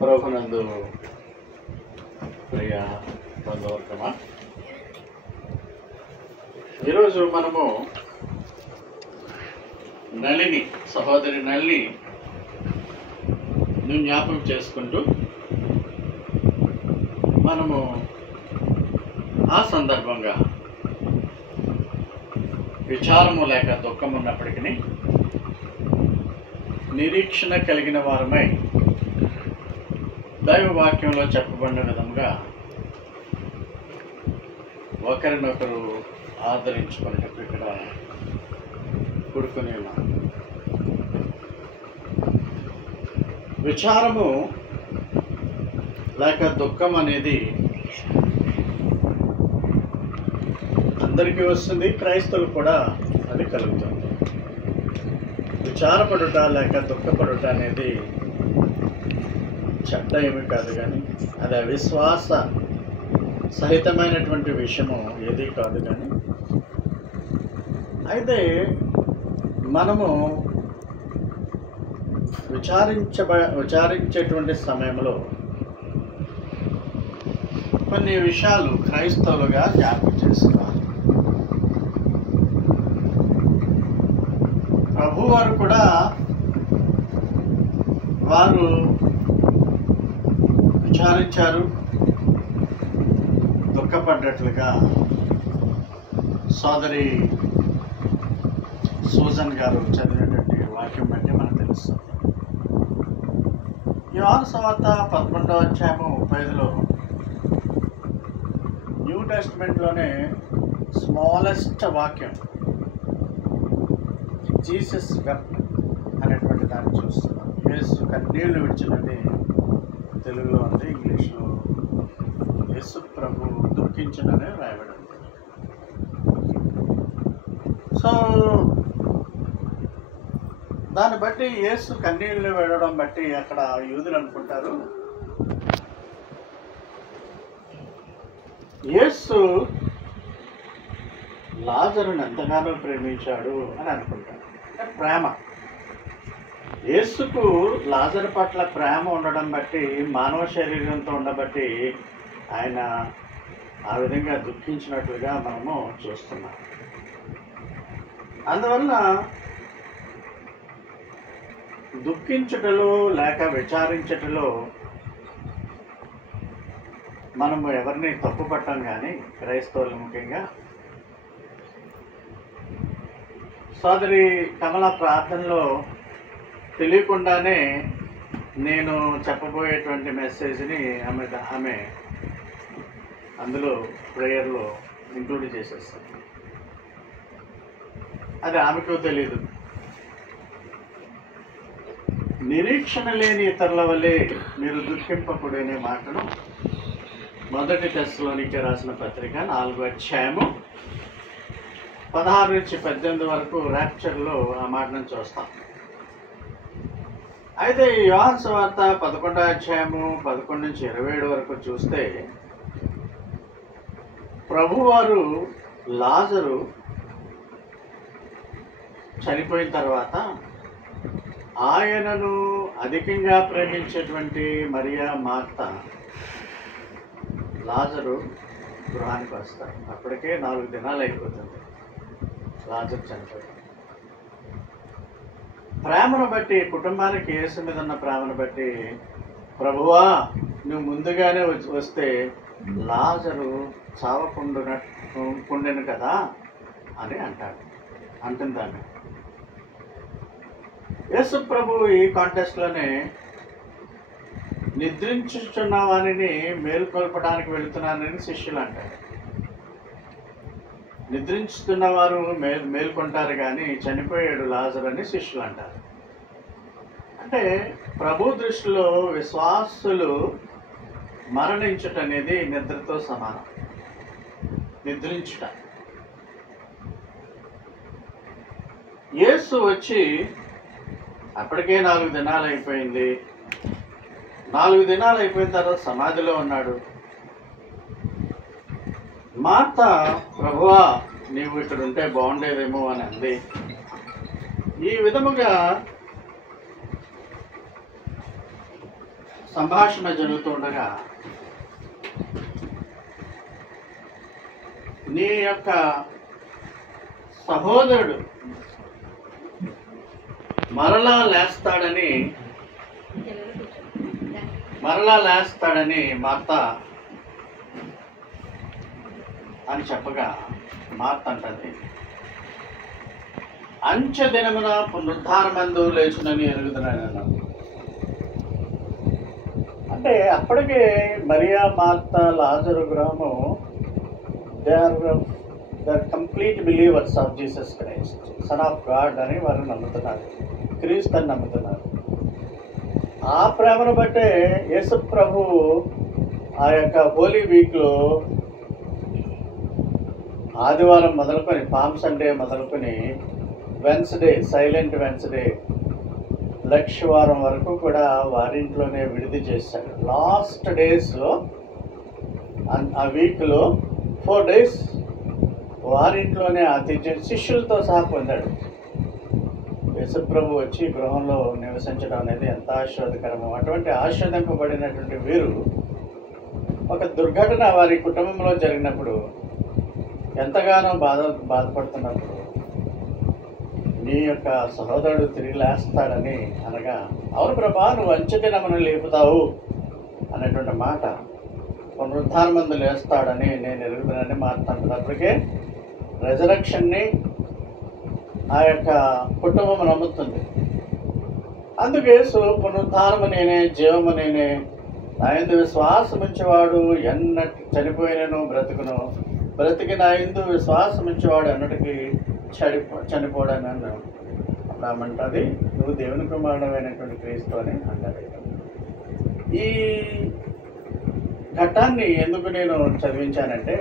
ప్రభునందు ప్రియ బంధువర్గమా, ఈరోజు మనము నళిని, సహోదరి నళిని జ్ఞాపకం చేసుకుంటూ మనము ఆ సందర్భంగా విచారము లేక దుఃఖం ఉన్నప్పటికీ నిరీక్షణ కలిగిన వారమై దైవ వాక్యంలో చెప్పబడిన విధంగా ఒకరినొకరు ఆదరించుకునేటప్పుడు ఇక్కడ కూడుకుని ఉన్నాం. విచారము లేక దుఃఖం అనేది అందరికీ వస్తుంది, క్రైస్తవులు కూడా అది కలుగుతుంది. విచారపడుట లేక దుఃఖపడుట అనేది చెడ్డ ఏమి కాదు, కానీ అది అవిశ్వాస సహితమైనటువంటి విషయము ఏది కాదు. కానీ అయితే మనము విచారించేటువంటి సమయంలో కొన్ని విషయాలు క్రైస్తవులుగా జ్ఞాపకం చేసుకోవాలి. ప్రభువారు కూడా వారు విచారించారు, దుఃఖపడ్డట్లుగా సోదరి సూజన్ గారు చదివినటువంటి వాక్యం బట్టి మనకు తెలుస్తుంది. యోహాను సువార్త 11వ అధ్యాయము 35లో న్యూ టెస్ట్మెంట్లోనే స్మాలెస్ట్ వాక్యం జీసస్ వెప్ట్ అనేటువంటి దాన్ని చూస్తున్నాం. యేసు కన్నీళ్లు విడిచినది తెలుగులో ఉంది, ఇంగ్లీష్లో యేసు ప్రభు దుఃఖించిననే రాయబడి ఉంది. సో దాన్ని బట్టి యేసు కన్నీళ్లు విడడం బట్టి అక్కడ యూదులు అనుకుంటారు యేసు లాజరుని ఎంతగానో ప్రేమించాడు అని అనుకుంటారు. ప్రేమ, యేసుకు లాజరు పట్ల ప్రేమ ఉండడం బట్టి, మానవ శరీరంతో ఉండబట్టి ఆయన ఆ విధంగా దుఃఖించినట్లుగా మనము చూస్తున్నాం. అందువల్ల దుఃఖించుటలో లేక విచారించుటలో మనము ఎవరిని తప్పు పట్టం, కానీ క్రైస్తవులు ముఖ్యంగా. సోదరి కమల ప్రార్థనలో తెలియకుండానే నేను చెప్పబోయేటువంటి మెసేజ్ని ఆమె అందులో ప్రేయర్లో ఇంక్లూడ్ చేసేస్తాను. అది ఆమెకు తెలియదు. నిరీక్షణ లేని ఇతరుల వల్లే మీరు దుఃఖింపకూడనే మాటను 1 తెస్సలోనికే రాసిన పత్రిక 4వ అధ్యాయము 16 నుంచి 18 వరకు ర్యాప్చర్లో ఆ మాటను చూస్తాం. అయితే యోహాను సువార్త 11వ అధ్యాయము 11 నుంచి 27 వరకు చూస్తే ప్రభువారు లాజరు చనిపోయిన తర్వాత ఆయనను అధికంగా ప్రేమించేటువంటి మరియా మార్త లాజరు గృహానికి వస్తారు. అప్పటికే 4 దినాలు అయిపోతుంది లాజరు చనిపోయి. ప్రేమను బట్టి, కుటుంబానికి యేసు మీద ఉన్న ప్రేమను బట్టి, ప్రభువా నువ్వు ముందుగానే వస్తే లాజరు చావకుండెను కదా అని అంటుంది ఆమె. యేసు ప్రభు ఈ కాంటెస్ట్లోనే నిద్రించుచున్న వారిని మేల్కొల్పడానికి వెళుతున్నానని శిష్యులు అంటారు. నిద్రించుతున్న వారు మేల్కొంటారు, కానీ చనిపోయాడు లాజరు అని శిష్యులు అంటారు. అంటే ప్రభు దృష్టిలో విశ్వాసులు మరణించుట అనేది నిద్రతో సమానం. నిద్రించుట. యేసు వచ్చి అప్పటికే 4 దినాలు అయిపోయింది. 4 దినాలు అయిపోయిన తర్వాత సమాధిలో ఉన్నాడు. మార్త ప్రభువా నీవు ఇక్కడ ఉంటే బాగుండేదేమో అని అంది. ఈ విధముగా సంభాషణ జరుగుతుండగా నీ యొక్క సహోదరుడు మరలా లేస్తాడని మార్త అని చెప్పగా మార్త అంటది, అంచె దినమున పునరుద్ధానమందు లేచునని ఎరుగుదనని. అంటే అప్పటికే మరియా, మార్త, లాజరు గృహము they are complete believers of Jesus Christ, son of God అని వారు నమ్ముతున్నారు, క్రీస్తు అని నమ్ముతున్నారు. ఆ ప్రేమను బట్టే యేసు ప్రభు ఆ యొక్క హోలీ వీక్లో ఆదివారం మొదలుకొని, పామ్ సండే మొదలుకొని వెన్స్డే, సైలెంట్ వెన్స్డే, లక్షవారం వరకు కూడా వారింట్లోనే విడిది చేశాడు. లాస్ట్ డేస్లో ఆ వీక్లో 4 days వారింట్లోనే ఆతిథ్యం శిష్యులతో సహా పొందాడు. యేసుప్రభు వచ్చి గృహంలో నివసించడం అనేది ఎంత ఆశీర్వాదకరమో. అటువంటి ఆశీర్వదింపబడినటువంటి వీరు ఒక దుర్ఘటన వారి కుటుంబంలో జరిగినప్పుడు ఎంతగానో బాధపడుతున్నప్పుడు నీ యొక్క సహోదరుడు తిరిగి లేస్తాడని అనగా, అవును ప్రభా, నువ్వు అంచెదినమును లేపుతావు అనేటువంటి మాట, పునరుద్ధానమందు లేస్తాడని నేను ఎరుగుతానని మాట్లాడుతుంది. అప్పటికే రెజరక్షన్ని ఆ యొక్క కుటుంబం నమ్ముతుంది. అందుకే పునరుద్ధానము నేనే, జీవము నేనే, నా యందు విశ్వాసం ఉంచేవాడు ఎన్నటి చనిపోయినను బ్రతుకును, బ్రతికి నా యందు విశ్వాసం ఉంచేవాడు ఎన్నటికి చనిపోడని అన్నాడు. అప్పుడు ఆమంటది, నువ్వు దేవుని కుమారుడమైనటువంటి క్రీస్తు అని అంటారు. ఈ ఘట్టాన్ని ఎందుకు నేను చదివించానంటే,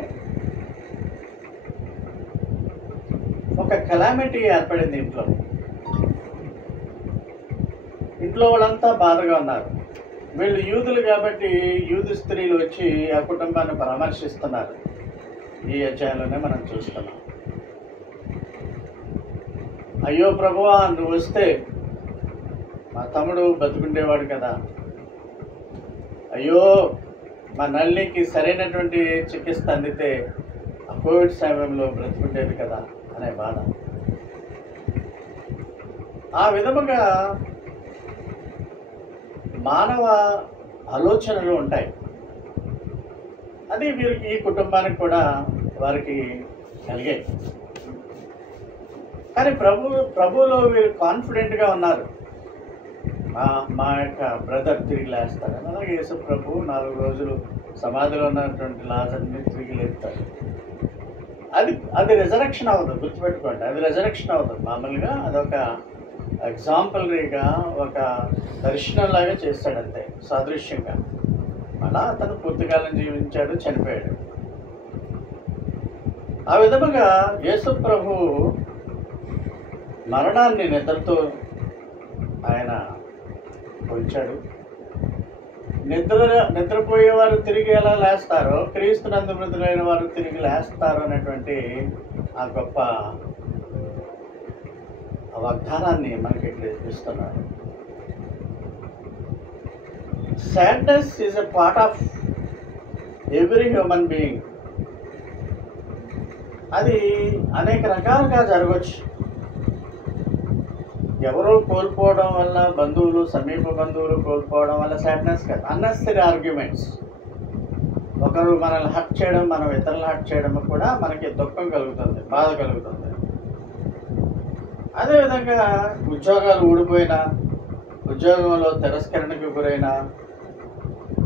ఒక కెలామిటీ ఏర్పడింది ఇంట్లో వాళ్ళంతా బాధగా ఉన్నారు. వీళ్ళు యూదులు కాబట్టి యూదు స్త్రీలు వచ్చి ఆ కుటుంబాన్ని పరామర్శిస్తున్నారు. ఈ అధ్యాయంలోనే మనం చూస్తున్నాం. అయ్యో ప్రభువా, నువ్వు వస్తే మా తమ్ముడు బతుకుండేవాడు కదా, అయ్యో మా నల్లికి సరైనటువంటి చికిత్స అందితే ఆ కోవిడ్ సమయంలో బ్రతుకుండేది కదా అనే బాధ. ఆ విధముగా మానవ ఆలోచనలు ఉంటాయి. అది వీరికి, ఈ కుటుంబానికి కూడా వారికి కలిగాయి. కానీ ప్రభువులో వీరు కాన్ఫిడెంట్గా ఉన్నారు. మా యొక్క బ్రదర్ తిరిగి లేస్తాడు. అలాగే యేసు ప్రభు 4 రోజులు సమాధిలో ఉన్నటువంటి లాజర్ని తిరిగి లేపుతాడు. అది రిజరక్షన్ అవ్వదు, గుర్తుపెట్టుకోండి. అది రిజరక్షన్ అవ్వదు. మామూలుగా అదొక ఎగ్జాంపులరీగా, ఒక దర్శనంలాగా చేస్తాడు అంతే, సాదృశ్యంగా. అలా అతను పూర్తికాలం జీవించాడు, చనిపోయాడు. ఆ విధముగా యేసు ప్రభు మరణాన్ని నిద్రతో ఆయన పోల్చాడు. నిద్రపోయేవారు తిరిగి ఎలా లేస్తారో, క్రీస్తునందు మృతులైన వారు తిరిగి లేస్తారు అనేటువంటి ఆ గొప్ప వాగ్దానాన్ని మనకి ఇక్కడ ఇస్తున్నాడు. Sadness is a part of every human being. అది అనేక రకాలుగా జరగవచ్చు. ఎవరో కోల్పోవడం వల్ల, బంధువులు, సమీప బంధువులు కోల్పోవడం వల్ల సాడ్నెస్ కాదు, అన్నెసరీ ఆర్గ్యుమెంట్స్. ఒకరు మనల్ని హర్ట్ చేయడం, మనం ఇతరులను హర్ట్ చేయడం కూడా మనకి దుఃఖం కలుగుతుంది, బాధ కలుగుతుంది. అదేవిధంగా ఉద్యోగాలు ఊడిపోయినా, ఉద్యోగంలో తిరస్కరణకు గురైన,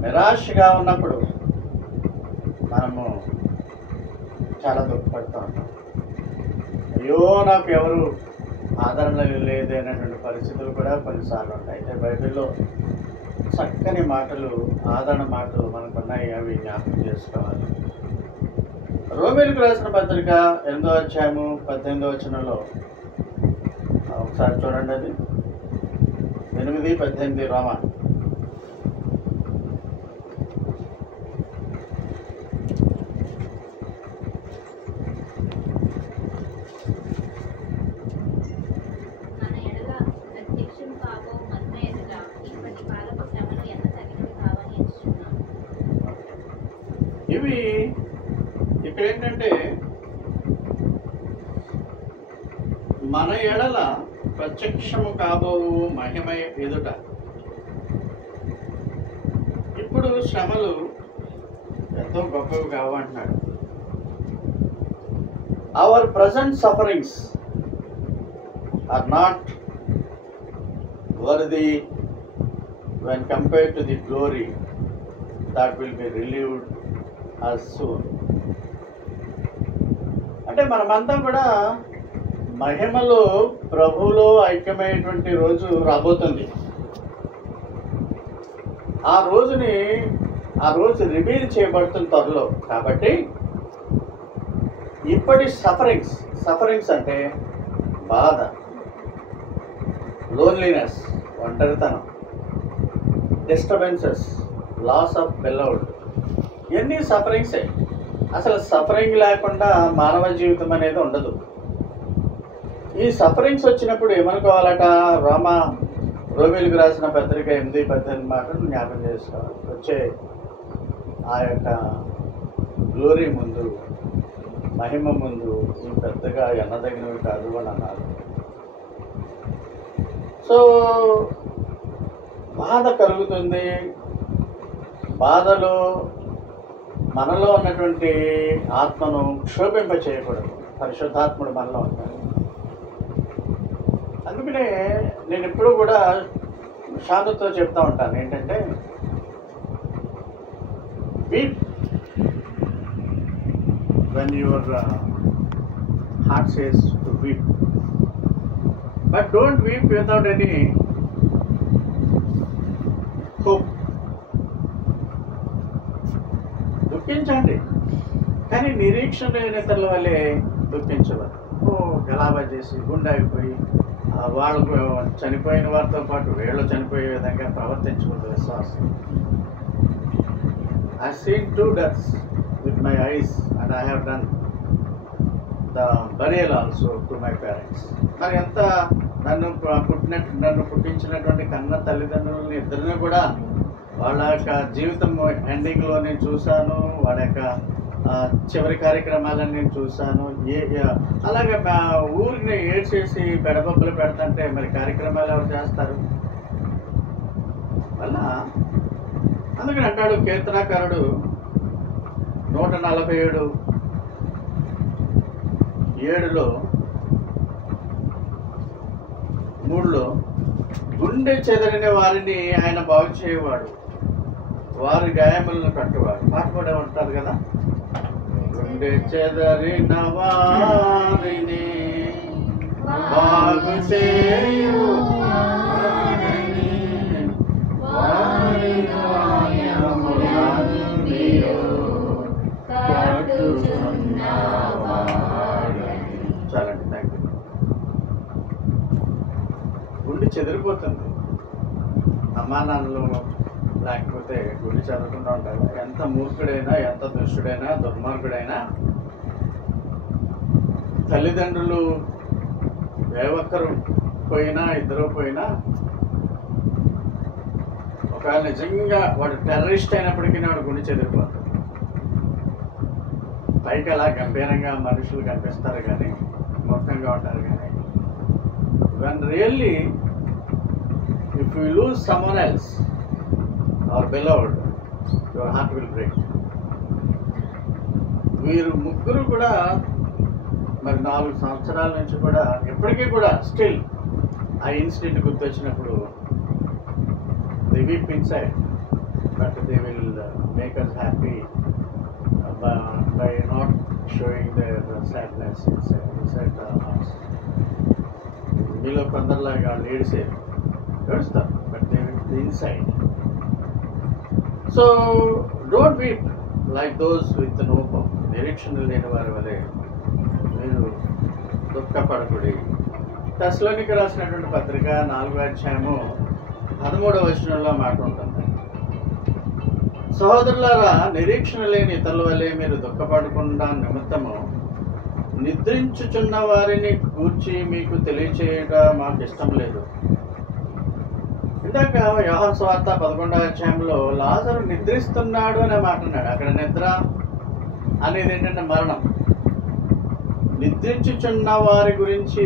నిరాశగా ఉన్నప్పుడు మనము చాలా దుఃఖపడుతూ ఉంటాం. అయ్యో, నాకు ఎవరు ఆదరణ లేదు అనేటువంటి పరిస్థితులు కూడా కొన్నిసార్లు ఉంటాయి. అయితే బైబిల్లో చక్కని మాటలు, ఆదరణ మాటలు మనకున్నాయి. అవి జ్ఞాపకం చేసుకోవాలి. రోమీయులకు రాసిన పత్రిక 8వ అధ్యాయము 18వ వచనంలో ఒకసారి చూడండి. అది 8:18 రోమా. మన ఎడల ప్రత్యక్షము కాబోవు మహిమ ఎదుట. ఇప్పుడు శ్రమలు ఎంతో గొప్పవి కావంటున్నాడు. Our present sufferings are not worthy when compared to the glory that will be relieved as soon. అంటే మనమంతా కూడా మహిమలో ప్రభువులో ఐక్యమైనటువంటి రోజు రాబోతుంది. ఆ రోజు రివీల్ చేయబడుతున్న త్వరలో. కాబట్టి ఇప్పటి సఫరింగ్స్ అంటే బాధ, లోన్లీనెస్, ఒంటరితనం, డిస్టర్బెన్సెస్, లాస్ ఆఫ్ బిలవ్డ్, ఇవన్నీ సఫరింగ్సే. అసలు సఫరింగ్ లేకుండా మానవ జీవితం అనేది ఉండదు. ఈ సఫరింగ్స్ వచ్చినప్పుడు ఏమనుకోవాలట? రోమీలకు రాసిన పత్రిక 8:18 మాటలు జ్ఞాపకం చేసుకోవాలి. వచ్చే ఆ యొక్క గ్లోరీ ముందు, మహిమ ముందు ఇవి పెద్దగా ఎన్నదగినవి కాదు అని అన్నారు. సో బాధ కలుగుతుంది. బాధలో మనలో ఉన్నటువంటి ఆత్మను క్షోభింప చేయకూడదు. పరిశుద్ధాత్ముడు మనలో ఉంటాడు. అందుకనే నేను ఎప్పుడూ కూడా శాంతతో చెప్తా ఉంటాను ఏంటంటే, వీప్ when your heart says to weep, but don't weep without any hope. దుఃఖించండి, కానీ నిరీక్షణ లేని ఇతరుల వల్లే దుఃఖించవద్దు. గలాబా చేసి గుండాగిపోయి వాళ్ళకు చనిపోయిన వారితో పాటు వీళ్ళు చనిపోయే విధంగా ప్రవర్తించకూడదు. విశ్వాసం. I seen 2 deaths with my eyes and I have done the burial also to my parents. మరి ఎంత నన్ను పుట్టించినటువంటి కన్న తల్లిదండ్రులని ఇద్దరిని కూడా వాళ్ళ యొక్క జీవితం ఎండింగ్లో నేను చూశాను. వాళ్ళ యొక్క చివరి కార్యక్రమాలను నేను చూశాను. అలాగే ఊరిని ఏడ్చేసి బెడబొబ్బలు పెడతంటే మరి కార్యక్రమాలు ఎవరు చేస్తారు? వల్ల అందుకని అంటాడు కీర్తనాకారుడు 147:7 3 గుండె చెదరిన వారిని ఆయన బాగు చేయవాడు, వారి గాయములను కట్టువాడు. పాట కూడా ఉంటారు కదా, గుండె చెదరిన వారిని బాగు చేయు చాలండి. Thank you. గుండె చెదిరిపోతుంది. అమ్మా నాన్నలు లేకపోతే గుండె చెదరకుండా ఉంటారు. ఎంత మూర్ఖుడైనా, ఎంత దుష్టుడైనా, దుర్మార్గుడైనా, తల్లిదండ్రులు ఏ ఒక్కరు పోయినా, ఇద్దరు పోయినా, ఒకవేళ నిజంగా వాడు టెర్రరిస్ట్ అయినప్పటికీ వాడు గుండె చెదిరిపోతాడు. పైకి అలా గంభీరంగా మనుషులు కనిపిస్తారు కానీ మూర్ఖంగా ఉంటారు. కానీ when really if you lose someone else or beloved, your heart will break. వీరు ముగ్గురు కూడా మరి 4 సంవత్సరాల నుంచి కూడా ఎప్పటికీ కూడా స్టిల్ ఆ incident గుర్తొచ్చినప్పుడు they weep inside, but they will make us happy by not showing their sadness inside the hearts. మీలో కొందరిలాగా ఏడుస్తారు, but they will inside. So don't weep like those with no hope. నిరీక్షణ లేని వారి వలె మీరు దుఃఖపడకుడి. తెస్సలోనికీయులకు రాసినటువంటి పత్రిక 4:13 మాట ఉంటుంది, సహోదరులారా, నిరీక్షణ లేని ఇతరుల వలె మీరు దుఃఖపడకుండా నిమిత్తము నిద్రించుచున్న వారిని గూర్చి మీకు తెలియచేయట మాకు ఇష్టం లేదు. ఇందాక యోహాను సువార్త 11:1 లాజరు నిద్రిస్తున్నాడు అనే మాట అన్నాడు. అక్కడ నిద్ర అనేది ఏంటంటే మరణం. నిద్రించుచున్న వారి గురించి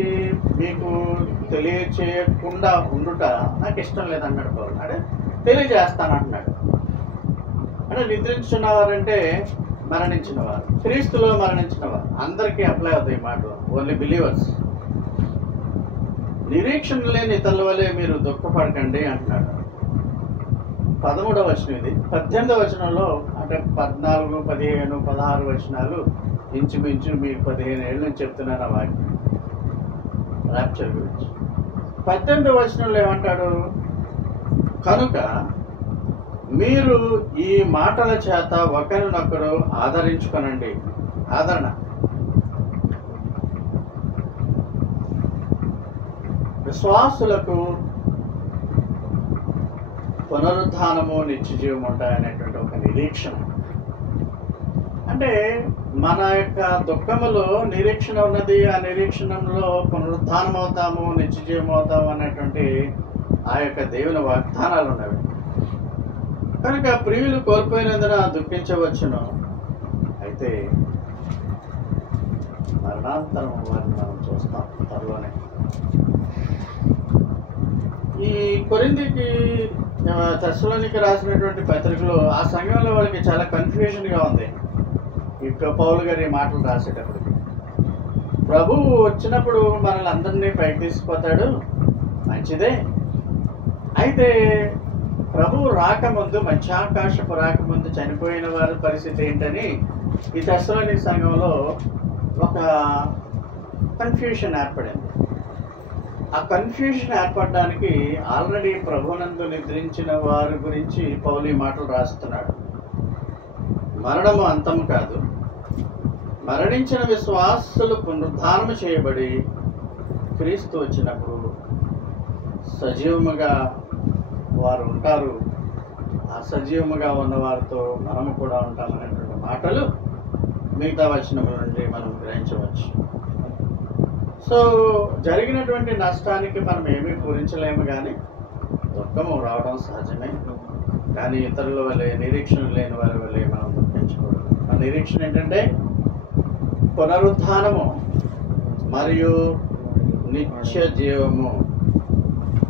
మీకు తెలియచేయకుండా ఉండుట నాకు ఇష్టం లేదన్నాడు పౌలు. అంటే తెలియజేస్తానంటున్నాడు. అంటే నిద్రించుచున్న వారంటే మరణించిన వారు, క్రీస్తులో మరణించిన వారు అందరికీ అప్లై అవుతాయి ఈ మాటలు. Only believers. నిరీక్షణ లేని ఇతరుల వల్లే మీరు దుఃఖపడకండి అంటున్నాడు. 13వ వచనం ఇది. 18వ వచనంలో అంటే 14, 15, 16 వచనాలు ఇంచుమించు మీకు 15 ఏళ్ళ నుంచి చెప్తున్నాను ఆ వాక్యం ర్యాప్చర్ గురించి. 18వ వచనంలో ఏమంటాడు? కనుక మీరు ఈ మాటల చేత ఒకరినొకరు ఆదరించుకొనండి. ఆదరణ. విశ్వాసులకు పునరుద్ధానము నిత్యజీవం ఉంటాయనేటువంటి ఒక నిరీక్షణ. అంటే మన యొక్క దుఃఖములో నిరీక్షణ ఉన్నది. ఆ నిరీక్షణలో పునరుద్ధానం అవుతాము, నిత్యజీవం అవుతాము అనేటువంటి ఆ యొక్క దేవుని వాగ్దానాలు ఉన్నవి. కనుక ప్రియులు కోల్పోయినందున దుఃఖించవచ్చును. అయితే మరణాంతరం వారిని మనం చూస్తాం త్వరలోనే. ఈ కొరింథీకి తెస్సలోనికీ రాసినటువంటి పత్రికలో ఆ సమయంలో వాళ్ళకి చాలా కన్ఫ్యూజన్గా ఉంది. ఇక పౌలు గారి మాటలు రాసేటప్పటికి ప్రభువు వచ్చినప్పుడు మనల్ని అందరినీ పైకి తీసుకుపోతాడు, మంచిదే. అయితే ప్రభువు రాకముందు, మధ్యాకాశపు రాకముందు చనిపోయిన వారి పరిస్థితి ఏంటని ఈ తెస్సలోనికీ సంఘంలో ఒక కన్ఫ్యూషన్ ఏర్పడింది. ఆ కన్ఫ్యూషన్ ఏర్పడడానికి ఆల్రెడీ ప్రభునందు నిద్రించిన వారి గురించి పౌలు ఈ మాటలు రాస్తున్నాడు. మరణము అంతము కాదు, మరణించిన విశ్వాసులు పునరుద్ధానము చేయబడి క్రీస్తు వచ్చినప్పుడు సజీవముగా వారు ఉంటారు. ఆ సజీవముగా ఉన్న వారితో మనము కూడా ఉంటామనేటువంటి మాటలు మిగతా వచనముల నుండి మనం గ్రహించవచ్చు. సో జరిగినటువంటి నష్టానికి మనం ఏమీ పూరించలేము, కానీ దుఃఖము రావడం సహజమే. కానీ ఇతరుల వల్లే, నిరీక్షణ లేని వారి వల్లే మనం దుఃఖించకూడదు. మన నిరీక్షణ ఏంటంటే పునరుద్ధానము మరియు నిత్య జీవము.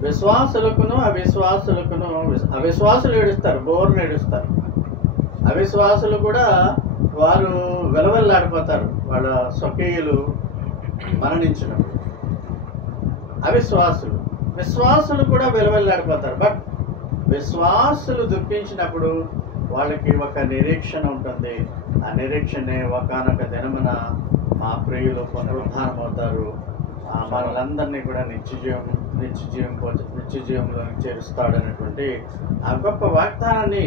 విశ్వాసులకును అవిశ్వాసులకును, అవిశ్వాసులు ఏడుస్తారు, బోర్ను ఏడుస్తారు. అవిశ్వాసులు కూడా వారు వెలవెల్లాడిపోతారు వాళ్ళ స్వకీయులు మరణించినప్పుడు. విశ్వాసులు కూడా వెలవెల్లాడిపోతారు. బట్ విశ్వాసులు దుఃఖించినప్పుడు వాళ్ళకి ఒక నిరీక్షణ ఉంటుంది. ఆ నిరీక్షణే ఒకనొక దినమున మా ప్రియులు పునరుద్ధానం అవుతారు, మనలందరినీ కూడా నిత్యజీవంలో చేరుస్తాడు అనేటువంటి ఆ గొప్ప వాగ్దానాన్ని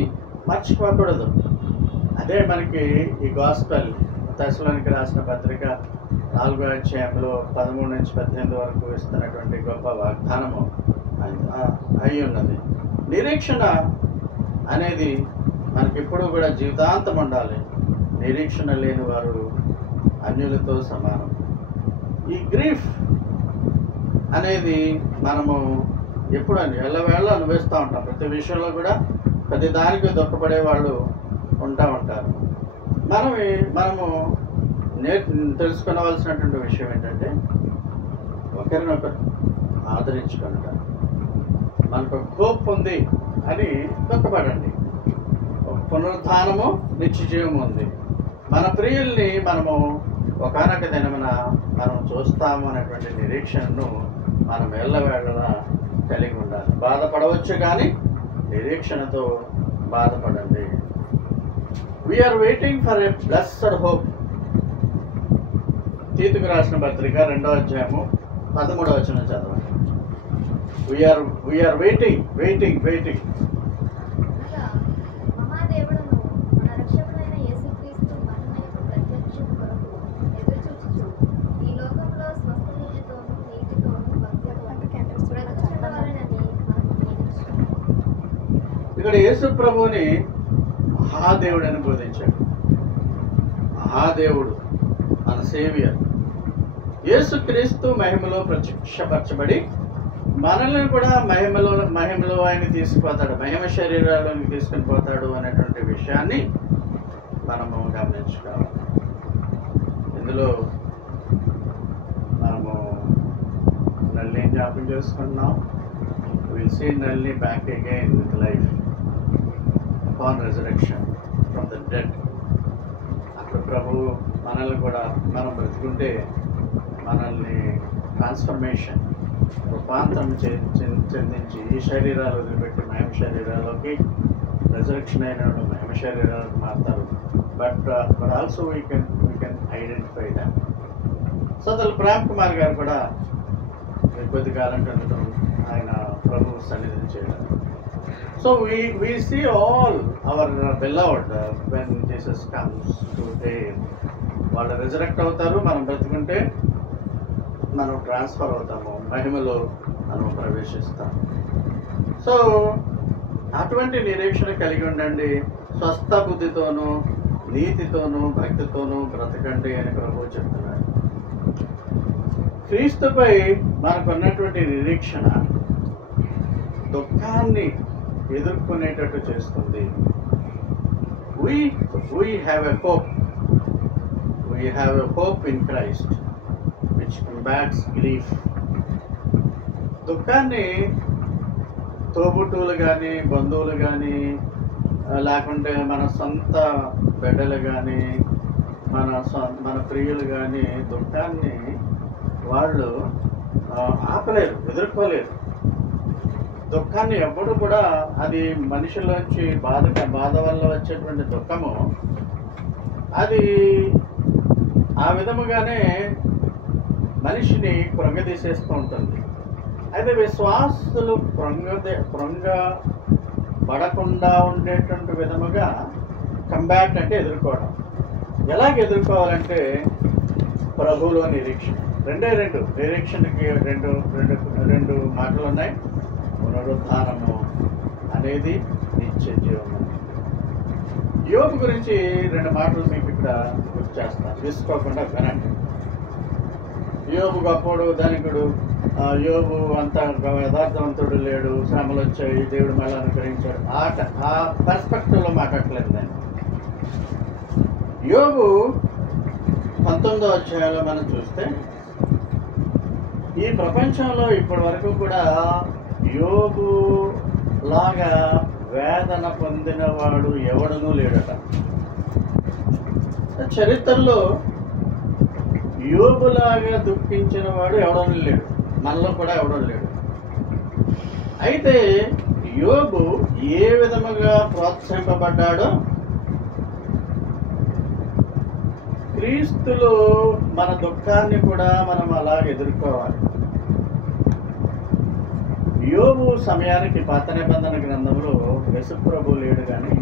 మర్చిపోకూడదు. అదే మనకి ఈ గాస్పెల్ తెస్సలోనికీ రాసిన పత్రిక 4వ అధ్యాయంలో 13 నుంచి 18 వరకు ఇస్తున్నటువంటి గొప్ప వాగ్దానము అయి ఉన్నది. నిరీక్షణ అనేది మనకిప్పుడు కూడా జీవితాంతం ఉండాలి. నిరీక్షణ లేని వారు అన్యులతో సమానం. ఈ గ్రీఫ్ అనేది మనము ఎప్పుడు ఎల్లవేళ అనుభవిస్తూ ఉంటాం. ప్రతి విషయంలో కూడా ప్రతి దానికి దుఃఖపడే వాళ్ళు ఉంటారు. మనము తెలుసుకోవాల్సినటువంటి విషయం ఏంటంటే ఒకరినొకరు ఆదరించుకుంట. మనకు హోప్ ఉంది అని దుఃఖపడండి. పునరుద్ధానము నిత్యజీవం ఉంది. మన ప్రియుల్ని మనము ఒకనొక దినమున మనం చూస్తాము అనేటువంటి నిరీక్షణను మనం ఎల్లవేళలా కలిగి ఉండాలి. బాధపడవచ్చు కానీ నిరీక్షణతో బాధపడండి. We are waiting for a blessed hope. తీతుకు రాసిన పత్రిక 2వ అధ్యాయము 13వ వచనం చదవండి. We are waiting. ఇక్కడ యేసు ప్రభువుని మహాదేవుడు అని బోధించాడు. మహాదేవుడు మన సేవియర్ యేసుక్రీస్తు మహిమలో ప్రత్యక్షపరచబడి మనల్ని కూడా మహిమలో ఆయన తీసుకుపోతాడు, మహిమ శరీరాల్లోకి తీసుకుని పోతాడు అనేటువంటి విషయాన్ని మనము గమనించుకోవాలి. ఇందులో జ్ఞాపకం చేసుకుంటున్నాం. విల్ సీ నల్ని back again with life upon resurrection from the dead. అప్పుడు ప్రభు మనల్ని కూడా మనం బ్రతుకుంటే మనల్ని ట్రాన్స్ఫర్మేషన్ రూపాంతరం చెందించి ఈ శరీరాలు వదిలిపెట్టి మహిమ శరీరాల్లోకి రెజరెక్షన్ అయిన మహిమ శరీరాలకు మారుతారు. But also we can identify that. So అసలు ప్రేమ్ కుమార్ గారు కూడా కొద్ది కాలం క్రితం ఆయన ప్రభు సన్నిధిని చేయడం. So we see all our beloved when Jesus comes to them. వాళ్ళు రిజరెక్ట్ అవుతారు, మనం బ్రతుకుంటే మనం ట్రాన్స్ఫర్ అవుతాము, మహిమలో మనం ప్రవేశిస్తాం. సో అటువంటి నిరీక్షణ కలిగి ఉండండి. స్వస్థ బుద్ధితోనూ నీతితోనూ భక్తితోనూ బ్రతకండి అని ప్రభువు చెప్తున్నాడు. క్రీస్తుపై మనకున్నటువంటి నిరీక్షణ దుఃఖాన్ని ఎదుర్కొనేటట్టు చేస్తుంది. We have a hope in Christ which combats grief. దుఃఖాన్ని తోబుట్టువులు కానీ బంధువులు కానీ లేకుంటే మన సొంత బిడ్డలు కానీ మన ప్రియులు కానీ దుఃఖాన్ని వాళ్ళు ఆపలేరు, ఎదుర్కోలేరు. దుఃఖాన్ని ఎప్పుడు కూడా అది మనిషిలోంచి బాధ వల్ల వచ్చేటువంటి దుఃఖము అది ఆ విధముగానే మనిషిని కృంగదీసేస్తూ ఉంటుంది. అయితే విశ్వాసులు పడకుండా ఉండేటువంటి విధముగా కంబ్యాట్ అంటే ఎదుర్కోవడం. ఎలాగ ఎదుర్కోవాలంటే ప్రభువులో నిరీక్షణ. రెండు నిరీక్షణకి రెండు మాటలు ఉన్నాయి. పునరుద్ధానము అనేది నిత్య జీవము. యోబు గురించి 2 మాటలు మీకు ఇక్కడ గుర్తు చేస్తాను, తీసుకోకుండా వినండి. యోబు గొప్పడు ధనికుడు, యోబు అంత యథార్థవంతుడు లేడు, శ్రమలు వచ్చాయి, దేవుడు మళ్ళీ అనుగ్రహించాడు. ఆ పర్స్పెక్టివ్లో మాట్లాడలేదు నేను. యోబు 19వ అధ్యాయంలో మనం చూస్తే ఈ ప్రపంచంలో ఇప్పటి వరకు కూడా యోబు లాగా వేదన పొందినవాడు ఎవడనూ లేడట. చరిత్రలో యోబులాగా దుఃఖించిన వాడు ఎవడనూ లేడు, మనలో కూడా ఎవడూ లేడు. అయితే యోబు ఏ విధముగా ప్రోత్సహింపబడ్డాడో క్రీస్తులో మన దుఃఖాన్ని కూడా మనం అలాగే ఎదుర్కోవాలి. యోబు సమయానికి పాత నిబంధన గ్రంథంలో యేసుప్రభు లేడు, కానీ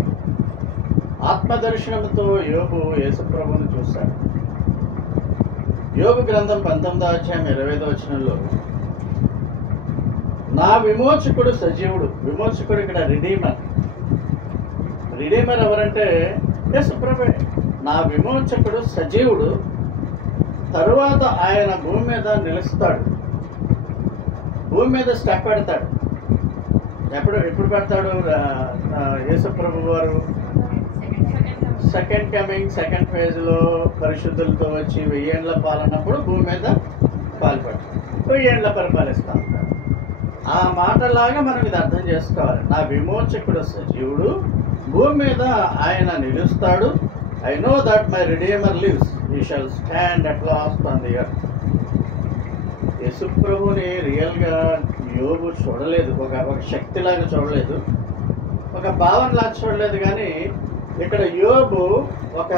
ఆత్మదర్శనంతో యోబు యేసుప్రభుని చూశాడు. యోబు గ్రంథం 19వ అధ్యాయం 25వ వచనంలో నా విమోచకుడు సజీవుడు. విమోచకుడు ఇక్కడ రిడీమర్ ఎవరంటే యేసుప్రభువే. నా విమోచకుడు సజీవుడు, తరువాత ఆయన భూమి మీద నిలుస్తాడు, భూమి మీద స్టెప్ పెడతాడు. ఎప్పుడు పెడతాడు? యేసుప్రభు వారు సెకండ్ కమింగ్, సెకండ్ ఫేజ్లో పరిశుద్ధులతో వచ్చి 1000 ఏళ్ల పాలనప్పుడు భూమి మీద పాల్పడతాడు, 1000 ఏళ్ల పరిపాలిస్తూ ఉంటాడు. ఆ మాటలాగా మనం ఇది అర్థం చేసుకోవాలి. నా విమోచకుడు సజీవుడు, భూమి మీద ఆయన నిలుస్తాడు. I know that my Redeemer lives, he shall stand at last on the earth. యేసుప్రభుని రియల్గా యోబు చూడలేదు, ఒక శక్తిలాగా చూడలేదు, ఒక భావనలాగా చూడలేదు. కానీ ఇక్కడ యోబు ఒక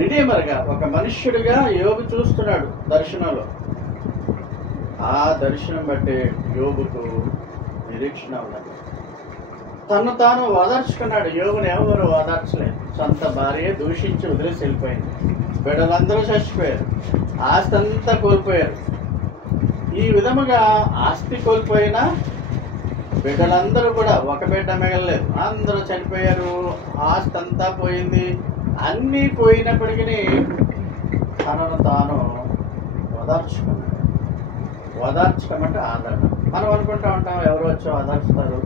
రిడీమర్గా, ఒక మనుష్యుడిగా యోబు చూస్తున్నాడు దర్శనంలో. ఆ దర్శనం బట్టి యోబుకు నిరీక్షణ ఉన్నది. తను తాను ఓదార్చుకున్నాడు. యోబుని ఎవరు ఓదార్చలేదు. సొంత భార్య దూషించి వదిలేసి వెళ్ళిపోయింది, బిడ్డలందరూ చచ్చిపోయారు, ఆస్తి అంతా కోల్పోయారు. ఈ విధముగా ఆస్తి కోల్పోయినా బిడ్డలందరూ కూడా, ఒక బిడ్డ మిగలలేదు, అందరూ చనిపోయారు, ఆస్తి అంతా పోయింది. అన్నీ పోయినప్పటికీ తనను తాను ఓదార్చుకోమంటే ఆదరణ. మనం అనుకుంటా ఉంటాం ఎవరు వచ్చో ఓదార్చుతారు,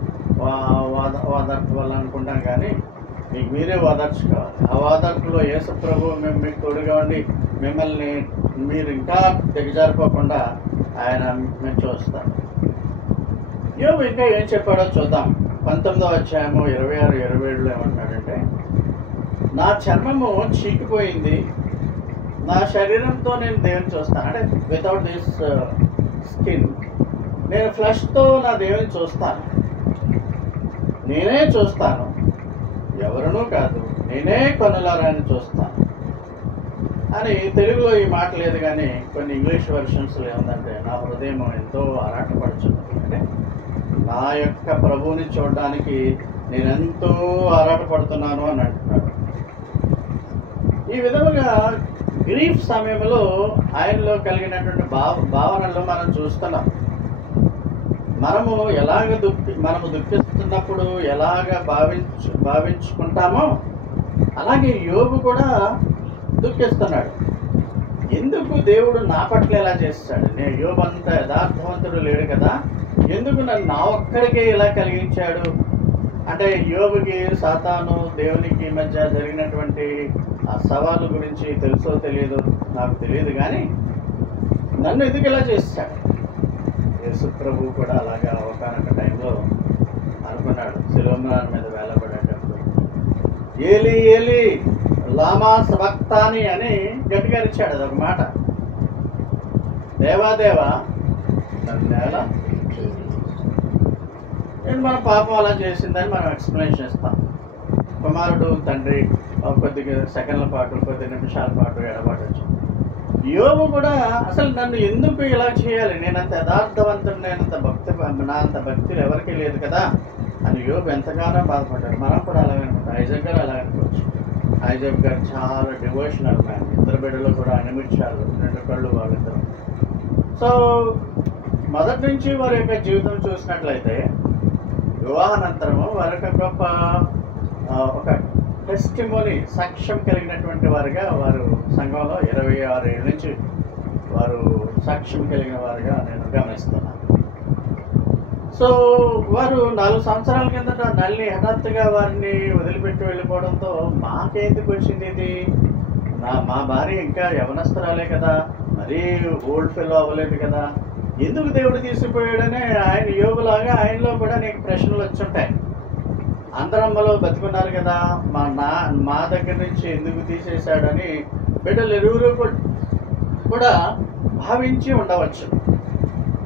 ఓదార్పు అనుకుంటాం, కానీ మీకు మీరే ఓదార్చుకోవాలి. ఆ ఓదార్పులో యేసుప్రభు మేము మీకు తోడుగా ఉండి మిమ్మల్ని మీరు ఇంకా దిగజారిపోకుండా ఆయన మేము చూస్తాం. యోబు ఇంకా ఏం చెప్పాడో చూద్దాం. 19వ అధ్యాయము 26, 27లో ఏమంటున్నాడంటే, నా చర్మము చీకిపోయింది, నా శరీరంతో నేను దేవుని చూస్తాను. అంటే వితౌట్ దిస్ స్కిన్, నేను ఫ్లష్తో నా దేవుని చూస్తాను, నేనే చూస్తాను, ఎవరునూ కాదు, నేనే కొనలారని చూస్తాను అని. తెలుగులో ఈ మాట లేదు, కానీ కొన్ని ఇంగ్లీష్ వెర్షన్స్లో ఏముందంటే, నా హృదయం ఎంతో ఆరాటపడుచున్నది. అంటే నా యొక్క ప్రభువుని చూడడానికి నేను ఎంతో ఆరాటపడుతున్నాను అని అంటున్నాడు. ఈ విధముగా గ్రీఫ్ సమయంలో ఆయనలో కలిగినటువంటి భావనలు మనం చూస్తున్నాం. మనము మనము దుఃఖిస్తున్నప్పుడు ఎలాగ భావించుకుంటామో అలాగే యోబు కూడా దుఃఖిస్తున్నాడు. ఎందుకు దేవుడు నా పట్ల ఎలా చేస్తాడు? నేను యోబు అంత యథార్థవంతుడు లేడు కదా, ఎందుకు నన్ను నా ఒక్కడికే ఇలా కలిగించాడు? అంటే యోబుకి సాతాను దేవునికి మధ్య జరిగినటువంటి ఆ సవాలు గురించి తెలుసో తెలియదు నాకు తెలియదు, కానీ నన్ను ఎందుకు ఇలా చేస్తాడు? యేసు ప్రభు కూడా అలాగా ఒకనొక టైంలో అనుకున్నాడు. శిలువ మీద వేలబడేటప్పుడు, ఏలి ఏలి లామా సబక్తాని అని గట్టిగా ఇచ్చాడు. అదొక మాట. దేవాదేవా నన్ను ఎలా, మన పాపం అలా చేసిందని మనం ఎక్స్ప్లెయిన్ చేస్తాం. కుమారుడు తండ్రి కొద్ది సెకండ్ల పాటు, కొద్ది నిమిషాల పాటు ఎడబాటొచ్చు. యోబు కూడా అసలు నన్ను ఎందుకు ఇలా చేయాలి, నేనంత యథార్థవంతుడు, నా అంత భక్తులు ఎవరికీ లేదు కదా అని యోబు ఎంతగానో బాధపడ్డాడు. మనం కూడా అలాగే అనుకుంటాం. ఐజాబ్ గారు అలాగే అనుకోవచ్చు. ఐజాబ్ గారు చాలా డివోషనల్ మ్యాన్. ఇద్దరు బిడ్డలు కూడా అనిమిచ్చారు, 2 కళ్ళు వాళ్ళిద్దరు. సో మొదటి నుంచి వారి యొక్క జీవితం చూసినట్లయితే వివాహానంతరము వారి యొక్క గొప్ప ఒక టెస్టిమోనీ, సాక్ష్యం కలిగినటువంటి వారిగా వారు సంఘంలో 26 ఏళ్ళ నుంచి వారు సాక్ష్యం కలిగిన వారిగా నేను గమనిస్తున్నాను. సో వారు 4 సంవత్సరాల కిందట నల్ని హఠాత్తుగా వారిని వదిలిపెట్టి వెళ్ళిపోవడంతో మాకెందుకు వచ్చింది ఇది, మా భార్య ఇంకా యవనస్తురాలే కదా, మరీ ఓల్డ్ ఫెలో అవ్వలేదు కదా, ఎందుకు దేవుడు తీసుకుపోయాడని ఆయన యోగులాగా ఆయనలో కూడా నీకు ప్రశ్నలు వచ్చుంటాయి. అందరమ్మలో బతుకున్నారు కదా, మా దగ్గర నుంచి ఎందుకు తీసేశాడని బిడ్డలు ఎరువురు కూడా భావించి ఉండవచ్చు,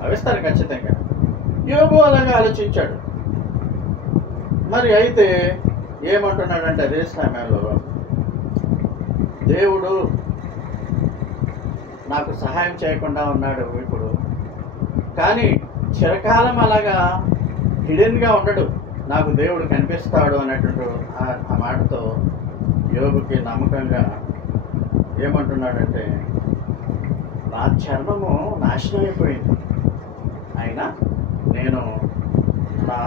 భావిస్తారు ఖచ్చితంగా. యోబు అలాగా ఆలోచించాడు. మరి అయితే ఏమంటున్నాడంటే, అదే సమయంలో దేవుడు నాకు సహాయం చేయకుండా ఉన్నాడు ఇప్పుడు, కానీ చిరకాలం అలాగా హిడెన్గా ఉండడు, నాకు దేవుడు కనిపిస్తాడు అన్నటువంటి ఆ మాటతో యోబుకి నమ్మకంగా ఏమంటున్నాడంటే, నా చర్మము నాశనం అయిపోయింది, అయినా నేను నా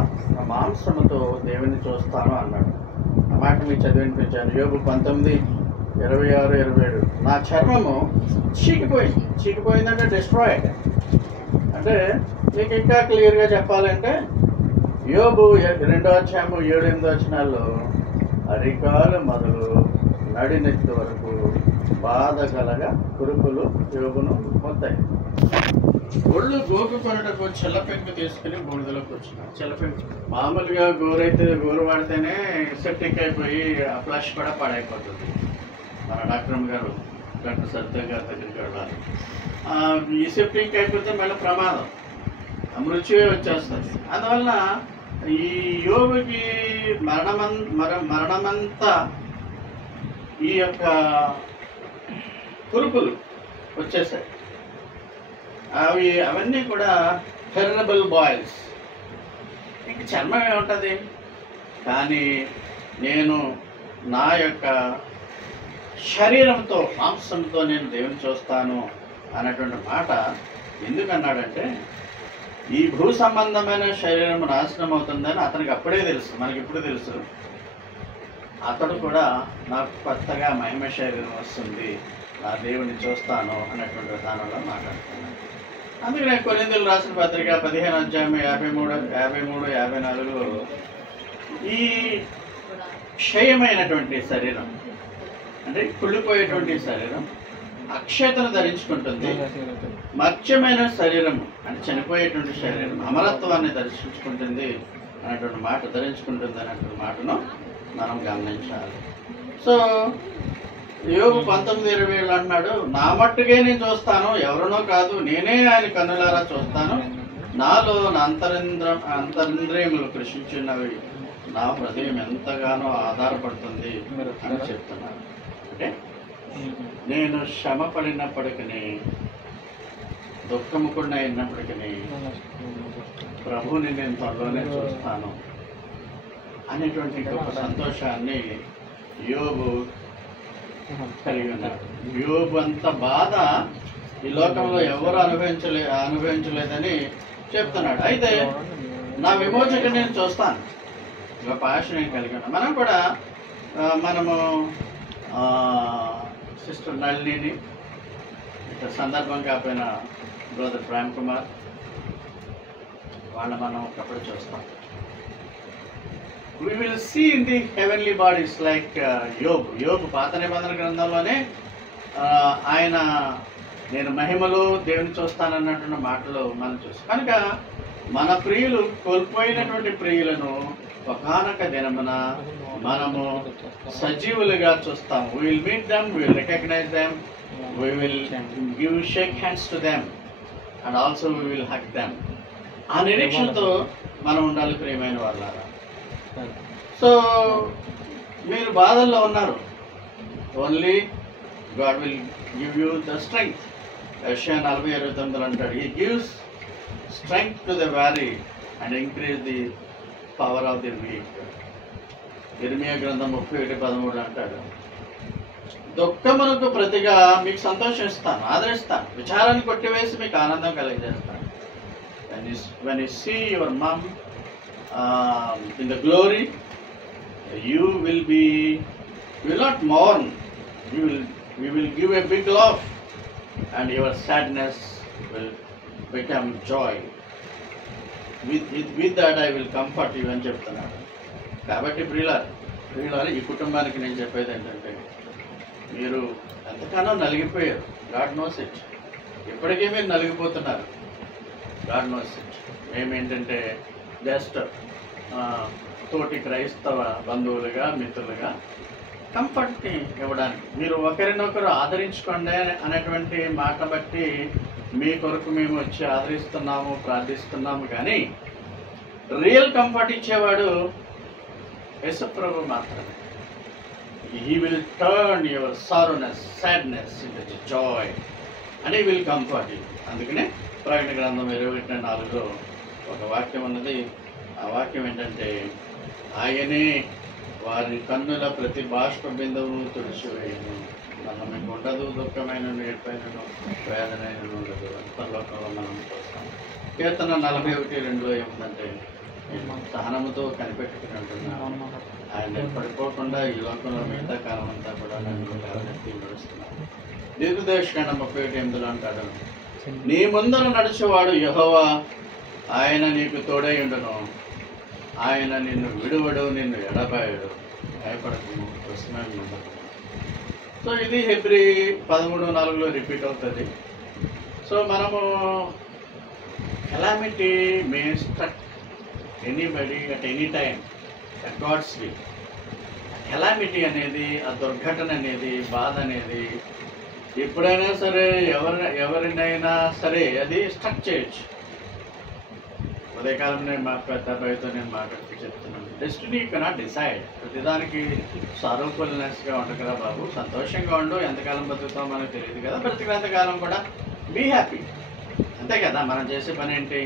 మాంసముతో దేవుని చూస్తాను అన్నాడు. ఆ మాట మీకు చదివినిపించాను. యోబు 19, 26, 27. నా చర్మము చీకిపోయిందంటే డిస్ట్రాయిడ్. అంటే మీకు ఇంకా క్లియర్గా చెప్పాలంటే యోబు 2వ అధ్యాయము 7, 8 వచనాల్లో అరికాలు మొదలు నడినెత్తి వరకు బాధ కలగా కురుపులు యోబును మొత్తాయి. ఒళ్ళు గోకు కొనటకు చెల్లపెంకు తీసుకుని బూడిదలోకి వచ్చిన. చెల్లపెంకు మామూలుగా గోరు వాడితేనే సెప్టిక్ అయిపోయి ఆ ఫ్లష్ కూడా పాడైపోతుంది. మన డాక్టర్ సత్య గారి దగ్గరికి వెళ్ళాలి. ఈ సెప్టిక్ అయిపోతే మళ్ళీ ప్రమాదం, మృత్యు వచ్చేస్తుంది. అందువల్ల ఈ యోగుకి మరణమంతా ఈ యొక్క కురుపులు వచ్చేసాయి. అవన్నీ కూడా టెర్రబుల్ బాయిల్స్. ఇంక చర్మం ఏముంటుంది, కానీ నేను నా యొక్క శరీరంతో మాంసంతో నేను దేవుని చూస్తాను అన్నటువంటి మాట ఎందుకన్నాడంటే, ఈ భూ సంబంధమైన శరీరం నాశనం అవుతుందని అతనికి అప్పుడే తెలుసు, మనకి ఇప్పుడు తెలుసు. అతడు కూడా నాకు కొత్తగా మహిమ శరీరం వస్తుంది, నా దేవుని చూస్తాను అన్నటువంటి విధానంలో మాట్లాడుతున్నాను. అందుకనే కొరింథీయులకు రాసిన పత్రిక 15వ అధ్యాయం 53, 54 ఈ క్షయమైనటువంటి శరీరం అంటే కుళ్ళిపోయేటువంటి శరీరం అక్షతను ధరించుకుంటుంది, మత్స్యమైన శరీరం అంటే చనిపోయేటువంటి శరీరం అమరత్వాన్ని దర్శించుకుంటుంది అనేటువంటి మాట, ధరించుకుంటుంది అనేటువంటి మాటను మనం గమనించాలి. సో యోబు 19:20 అన్నాడు, నా మట్టుకే నేను చూస్తాను, ఎవరినో కాదు, నేనే ఆయన కన్నులారా చూస్తాను, నాలో నా అంతరింద్రియములు కృషించినవి, నా హృదయం ఎంతగానో ఆధారపడుతుంది అని చెప్తున్నాను. అంటే నేను శ్రమ పడినప్పటికీ, దుఃఖముకుండా అయినప్పటికీ ప్రభువుని నేను త్వరలోనే చూస్తాను అనేటువంటి గొప్ప సంతోషాన్ని యోబు కలిగి ఉన్నాడు. యోబు అంత బాధ ఈ లోకంలో ఎవరు అనుభవించలేదని చెప్తున్నాడు. అయితే నా విమోచకుని నేను చూస్తాను, గొప్ప ఆశ నేను కలిగి ఉన్నాను. మనం కూడా మనము సిస్టర్ నళిని, ఇక్కడ సందర్భం కాకపోయిన బ్రదర్ ప్రేమ్ కుమార్ వాళ్ళ మనం ఒకప్పుడు చూస్తాం. We will see in the heavenly bodies like యోబు పాత నిబంధన గ్రంథంలోనే ఆయన నేను మహిమలో దేవుని చూస్తానన్నటువంటి మాటలు మనం చూస్తాం. కనుక మన ప్రియులు కోల్పోయినటువంటి ప్రియులను ఒకానొక దినమున మనము సజీవులుగా చూస్తాం. We will meet them, we will recognize them, we will shake hands to them and also we will hug them. ఆ నిరీక్షణతో మనం ఉండాలి ప్రియమైన వాళ్ళారా. సో మీరు బాధల్లో ఉన్నారు, only God will give you the strength. యెషయా 40:29 అంటాడు, హి gives strength to the valley and increase the power of the week. ఇర్మియా గ్రంథం 31:13 అంటాడు, దుఃఖమునకు ప్రతిగా మీకు సంతోషం ఇస్తాను, ఆదరిస్తాను, విచారాన్ని కొట్టివేసి మీకు ఆనందం కలిగజేస్తాను. When you see your mom in the glory, you will not mourn, you will give a big laugh and your sadness will become joy. With that I will comfort you అని చెప్తున్నాడు. కాబట్టి ప్రియులారా, ఈ కుటుంబానికి నేను చెప్పేది ఏంటంటే, మీరు ఎంతగానో నలిగిపోయారు. God knows it. ఇప్పటికే మీరు నలిగిపోతున్నారు. God knows it. మేమేంటంటే జస్ట్ తోటి క్రైస్తవ బంధువులుగా, మిత్రులుగా కంఫర్ట్ని ఇవ్వడానికి, మీరు ఒకరినొకరు ఆదరించుకోండి అనేటువంటి మాట బట్టి మీ కొరకు మేము వచ్చి ఆదరిస్తున్నాము, ప్రార్థిస్తున్నాము. కానీ రియల్ కంఫర్ట్ ఇచ్చేవాడు యేసుప్రభు మాత్రమే. He will turn your sorrowness, sadness into joy and He will comfort you. అందుకనే ప్రకటన గ్రంథం 21:4లో ఒక వాక్యం ఉన్నది. ఆ వాక్యం ఏంటంటే, ఆయనే వారి కన్నుల ప్రతి బాష్ప బిందువు తుడిచివేయను, మనం మీకు ఉండదు, దుఃఖమైన ఏడ్పైనను వేదనైనను ఉండదు. అంతర్లోకంలో మనం చూస్తాం. కీర్తన 41:2 ఏముందంటే, సహనముతో కనిపెట్టుకుని ఉంటున్నాను, ఆయన పడిపోకుండా ఈ లోకంలో మిగతా కాలం అంతా కూడా నన్ను లేవనెత్తి నడుస్తున్నాను. దీర్ఘదర్శకాండం 31:8 అంటాడు, నీ ముందర నడిచేవాడు యెహోవా, ఆయన నీకు తోడై ఉండును, ఆయన నిన్ను విడువడు, నిన్ను ఎడబాయడు, భయపడకు, ప్రశ్నలు ఉండదు. సో ఇది హెబ్రీ 13:4లో రిపీట్ అవుతుంది. సో మనము calamity may struck anybody at any time at God's will. calamity అనేది, ఆ దుర్ఘటన అనేది, బాధ అనేది ఎప్పుడైనా సరే ఎవరినైనా సరే అది స్ట్రక్ చేయొచ్చు. ఉదయకాలం నేను మా పెద్ద అబ్బాయితో నేను మాట్లాడుతూ చెప్తున్నాను, డెస్టినీ కెనాట్ డిసైడ్. ప్రతిదానికి సారూఫుల్నెస్గా ఉండు కదా బాబు, సంతోషంగా ఉండు, ఎంతకాలం బతుకుతామో మనకు తెలియదు కదా, బ్రతికినంతకాలం కూడా బీ హ్యాపీ, అంతే కదా. మనం చేసే పని ఏంటి?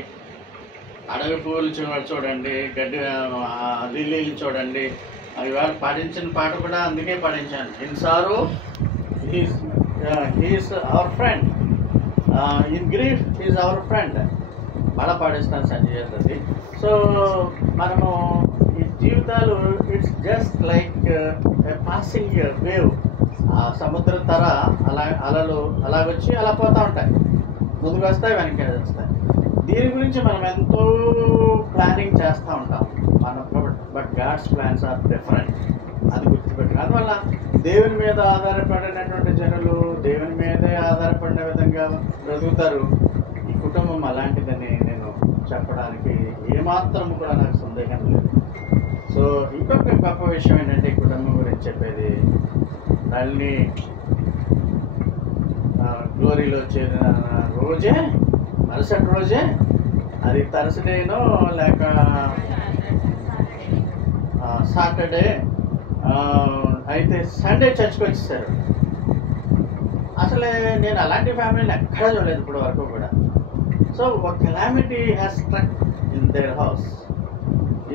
అడవి పువ్వులు చూడండి, గడ్డి లిల్లీలు చూడండి. ఇవాళ పాడించిన పాట కూడా అందుకే పాడించాను, in sorrow he is our friend, in grief he is our friend. మళ్ళా పాడిస్తాను సంజయ్ అది. సో మనము ఈ జీవితాలు it's just like passing wave. ఆ సముద్ర తర అలలు అలాగొచ్చి అలా పోతూ ఉంటాయి, ముందుకు వస్తాయి, వెనక్కి వస్తాయి. దీని గురించి మనం ఎంతో ప్లానింగ్ చేస్తూ ఉంటాం మనం, but God's plans are different. అది గుర్తుపెట్టుకుని, అందువల్ల దేవుని మీద ఆధారపడినటువంటి జనులు, దేవుని మీద మీదే ఆధారపడిన విధంగా బ్రతుకుతారు. ఈ కుటుంబం అలాంటిదని నేను చెప్పడానికి ఏమాత్రం కూడా నాకు సందేహం లేదు. సో ఇంకొక గొప్ప విషయం ఏంటంటే ఈ కుటుంబం గురించి చెప్పేది, నల్ని గ్లోరీలో చేరిన రోజే, మరుసటి రోజే, అది థర్స్డేనో లేక సాటర్డే అయితే సండే చర్చ్కి వచ్చేసారు. అసలే నేను అలాంటి ఫ్యామిలీని ఎక్కడా చూడలేదు ఇప్పుడు వరకు కూడా. సో ఒక calamity has struck in their house.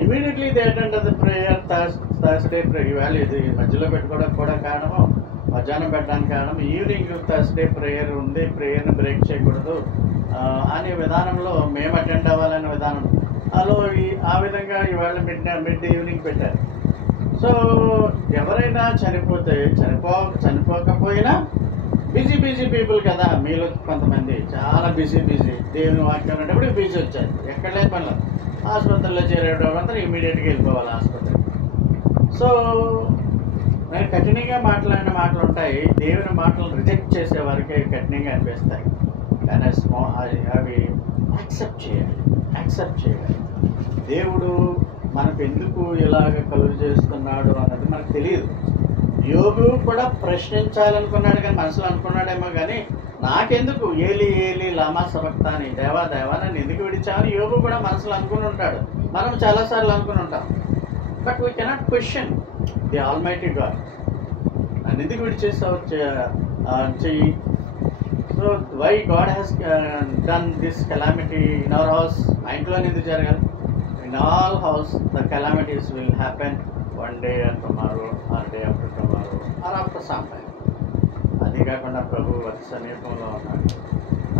Immediately they attend the prayer. Thursday ఇవాళ ఇది మధ్యలో పెట్టుకోవడానికి కూడా కారణము, మధ్యాహ్నం పెట్టడానికి కారణం, ఈవినింగ్ థర్స్డే ప్రేయర్ ఉంది, ప్రేయర్ని బ్రేక్ చేయకూడదు అనే విధానంలో మేము అటెండ్ అవ్వాలనే విధానం అలో ఆ విధంగా ఇవాళ మిడ్ ఈవినింగ్ పెట్టారు. సో ఎవరైనా చనిపోతే చనిపోకపోయినా బిజీ పీపుల్ కదా, మీలో కొంతమంది చాలా బిజీ దేవుని వాక్యం అనేటప్పుడు బిజీ వచ్చారు. ఎక్కడ లేని పనులు ఆసుపత్రిలో చేరేటప్పుడు అంతా ఇమీడియట్గా వెళ్ళిపోవాలి ఆసుపత్రికి. సో నేను కఠినంగా మాట్లాడిన మాటలు ఉంటాయి, దేవుని మాటలు రిజెక్ట్ చేసే వారికి కఠినంగా అనిపిస్తాయి. కానీ అవి యాక్సెప్ట్ చేయాలి. దేవుడు మనకు ఎందుకు ఇలాగ కలుగు చేస్తున్నాడు అన్నది మనకు తెలియదు. యోబు కూడా ప్రశ్నించాలనుకున్నాడు, కానీ మనసులో అనుకున్నాడేమో, కానీ నాకెందుకు ఏలి లామా సబక్తాని, దేవా నన్ను ఎందుకు విడిచావని యోబు కూడా మనసులో అనుకుని ఉంటాడు. మనం చాలాసార్లు అనుకుని ఉంటాం. But we cannot question the almighty God. నన్ను ఎందుకు విడిచేసావు చెయ్యి. So why God has done this calamity in our house. మా ఇంట్లోనే ఎందుకు జరగాలి? In all house the calamities will happen one day or tomorrow or day after tomorrow or after some time. అది కాకుండా ప్రభు అతి సమీపంలో ఉన్నాడు,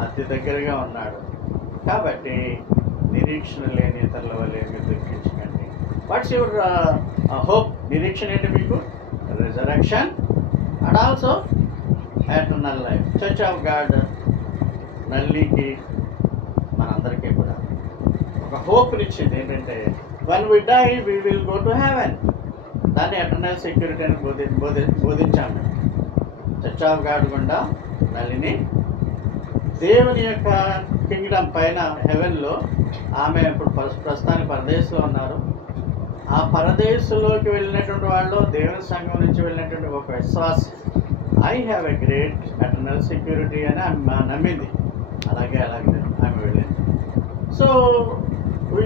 అతి దగ్గరగా ఉన్నాడు. కాబట్టి నిరీక్షణ లేని ఇతరుల వల్ల మీరు దుఃఖించకండి. What's your hope? నిరీక్షణ ఏంటి మీకు? Resurrection and also eternal life. Church of God నల్లికి మనందరికీ కూడా ఒక హోప్నిచ్చింది ఏంటంటే when we die we will go to heaven. దాన్ని ఎటర్నల్ సెక్యూరిటీ అని బోధించాము. చర్చ్ ఆఫ్ గాడ్ గుండా నల్లిని దేవుని యొక్క కింగ్డమ్ పైన హెవెన్లో ఆమె ఇప్పుడు ప్రస్తుతానికి పరదేశంలో ఉన్నారు. ఆ పరదేశంలోకి వెళ్ళినటువంటి వాళ్ళు దేవుని సంఘం నుంచి వెళ్ళినటువంటి ఒక విశ్వాసం, I have a great eternal security అని ఆమె నమ్మింది. అలాగే ఆమె వెళ్ళింది. So we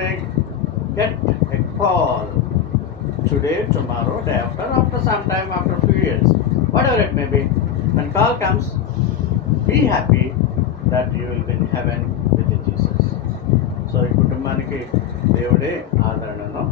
may get a call today, tomorrow, day after some time, after few years, whatever it may be. When call comes, be happy that you will be in heaven with Jesus. So ఈ కుటుంబానికి దేవుడే ఆదరణను